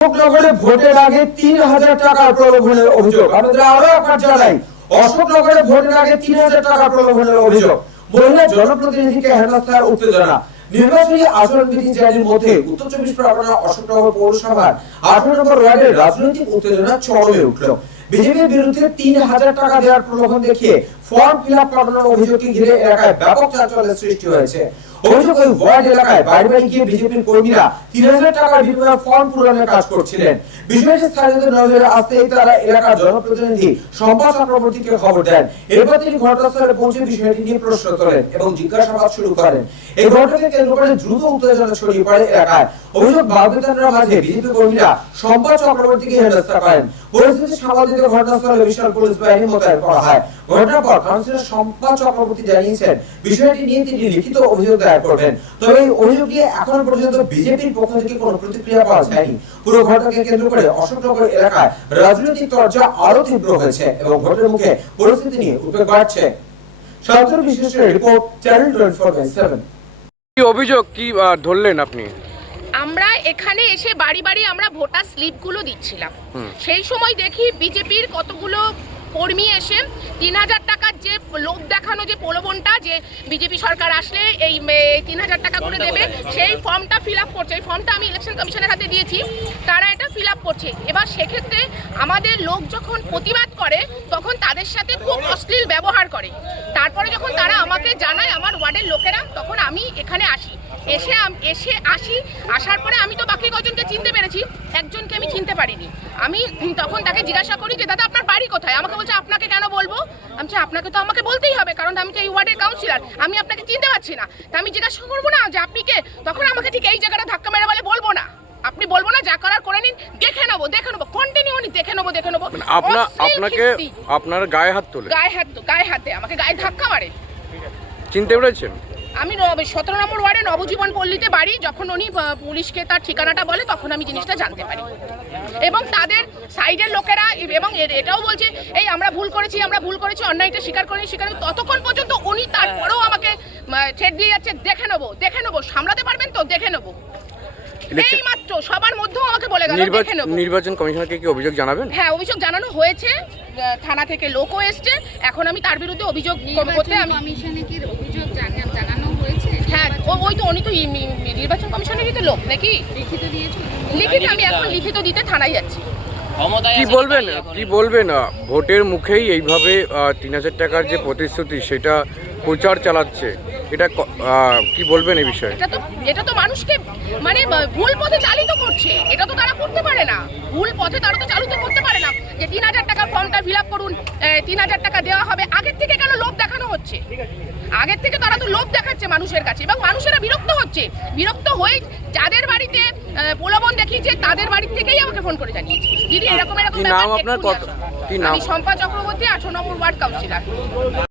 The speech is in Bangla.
অশোকনগরে ভোটের আগে ৩,০০০ টাকার প্রলোভনের অভিযোগ। আমাদের আরো একবার জানাই, অশোকনগরে ভোটের আগে ৩,০০০ টাকা প্রলোভনের অভিযোগ। মহিলা জনপ্রতিনিধিকে হেনস্থার উত্তেজনা। নির্বাচনী আচরণবিধি জারির মধ্যে উত্তর ২৪ পরগনা অশোকনগর পৌরসভার ১৮ নম্বর ওয়ার্ডের রাজনৈতিক উত্তেজনা চরমে উঠল। বিজেপির বিরুদ্ধে ৩,০০০ টাকা দেওয়ার প্রলোভন দেখিয়ে ফর্ম ফিল আপ করানোর অভিযোগকে ঘিরে এলাকায় ব্যাপক চাঞ্চল্যের সৃষ্টি হয়েছে। অভিযোগ, ওই ওয়ার্ড এলাকায় বাড়ি বাড়ি গিয়ে বিজেপির কর্মীরা ৩,০০০ টাকার বিনিময়ে ফর্ম পূরণের কাজ করছিলেন। বিষয়টি স্থানীয়দের নজরে আসতেই তারা এলাকার জনপ্রতিনিধি শম্পা চক্রবর্তীকে খবর দেন। এরপর তিনি ঘটনাস্থলে পৌঁছে বিষয়টি নিয়ে প্রশ্ন তোলেন এবং জিজ্ঞাসাবাদ শুরু করেন। এই ঘটনাকে কেন্দ্র করে দ্রুত উত্তেজনা ছড়িয়ে পড়ে এলাকায়। অভিযোগ, বাগদানের মাঝে বিজেপি কর্মীরা শম্পা চক্রবর্তীকে হেনস্থা করেন। পরিস্থিতি সামাল দিতে ঘটনাস্থলে বিশাল পুলিশ বাহিনী মোতায়েন করা হয়। ঘটনার পর কাউন্সিলর শম্পা চক্রবর্তী জানিয়েছেন, বিষয়টি নিয়ে তিনি লিখিত অভিযোগ দায়ের করবেন। তবে এই অভিযোগ নিয়ে এখন পর্যন্ত বিজেপির পক্ষ থেকে কোনো প্রতিক্রিয়া পাওয়া যায়নি। পুরো ঘটনাকে কেন্দ্র করে অশোকনগর এলাকায় রাজনৈতিক চর্চা আরো তীব্র হয়েছে এবং ভোটের মুখে পরিস্থিতি নিয়ে উদ্বেগ বাড়ছে। শান্তনু বিশ্বাসের রিপোর্ট, চ্যানেল 24/7। কি অভিযোগ, কি ধরলেন আপনি? আমরা এখানে এসে বাড়ি বাড়ি আমরা ভোটার স্লিপগুলো দিচ্ছিলাম। সেই সময় দেখি বিজেপির কতগুলো কর্মী এসে ৩,০০০ টাকার যে লোভ দেখানো যে প্রলোভনটা, যে বিজেপি সরকার আসলে এই ৩,০০০ টাকা করে দেবে, সেই ফর্মটা ফিল আপ করছে। এই ফর্মটা আমি ইলেকশন কমিশনের হাতে দিয়েছি, তারা এটা ফিল আপ করছে। এবার সেক্ষেত্রে আমাদের লোক যখন প্রতিবাদ করে তখন তাদের সাথে খুব অশ্লীল ব্যবহার করে। তারপরে যখন তারা আমাকে জানায়, আমার ওয়ার্ডের লোকেরা, তখন আমি এখানে আসি। আসার পরে আমি তো বাকি কজনকে চিনতে পেরেছি, একজনকে আমি চিনতে পারিনি। আমি তখন তাকে জিজ্ঞাসা করি যে দাদা আপনার বাড়ি কোথায়? আমাকে বলছে আপনাকে কেন বলবো? আমি আপনাকে তো আমাকে বলতেই হবে, কারণ আমি তো এই ওয়ার্ডের কাউন্সিলর, আমি আপনাকে চিনতে পারছি না। তা আমি জিজ্ঞাসা করবো না যে আপনি কে? তখন আমাকে ঠিক এই জায়গাটা ধাক্কা মেরে বলে, বলবো না, আপনি বলবো না, যা করার করে নিন, দেখে নেবো কন্টিনিউ দেখে নেবো। আপনাকে আপনার গায়ে হাত তোলে? গায়ে হাতে আমাকে গায়ে ধাক্কা মারে। চিনতে পেরেছেন? আমি 17 নম্বর ওয়ার্ডে নবজীবন পল্লীতে বাড়ি। যখন উনি পুলিশকে তার ঠিকানাটা বলে তখন আমি জিনিসটা জানতে পারি। এবং তাদের সাইডের লোকেরা এবং এটাও বলছে এই আমরা ভুল করেছি, অন্যায়টা স্বীকার করি। ততক্ষণ পর্যন্ত উনি তারপরেও আমাকে ছেড় দিয়ে যাচ্ছে, দেখে নেবো, সামলাতে পারবেন তো, দেখে নেবো। এই মাত্র সবার মধ্যেও আমাকে বলে গেল দেখে নেবো। নির্বাচন কমিশনারকে কি অভিযোগ জানাবেন? হ্যাঁ, অভিযোগ জানানো হয়েছে, থানা থেকে লোকও এসছে। এখন আমি তার বিরুদ্ধে অভিযোগ করতে কমিশনে কি অভিযোগ জানানো হয়েছে? হ্যাঁ, ওই তো উনি তো নির্বাচন কমিশনেরই তো লোক নাকি? লিখিত দিয়েছেন? আমি এখন লিখিত দিতে থানায় যাচ্ছি। কি বলবেন ভোটের মুখেই এইভাবে ৩,০০০ টাকার যে প্রতিশ্রুতি সেটা প্রচার চালাচ্ছে, এটা কি বলবেন এই বিষয়ে? এটা তো মানুষকে মানে ভুল পথে চালিত করছে। এটা তো তারা করতে পারে না, ভুল পথে তারা তো চালিত করতে পারে না। যে ৩,০০০ টাকার ফর্মটা ফিল আপ করুন, ৩,০০০ টাকা দেওয়া হবে। আগের থেকে কেন লোভ দেখানো হচ্ছে? আগের থেকে তারা তো লোভ দেখাচ্ছে মানুষের কাছে এবং মানুষেরা বিরক্ত হয়ে যাদের বাড়িতে প্রলোভন দেখিয়েছে তাদের বাড়ি থেকেই আমাকে ফোন করে জানিয়েছে, দিদি এরকম নাম আপনার? আমি শম্পা চক্রবর্তী, 18 নম্বর ওয়ার্ড কাউন্সিলর।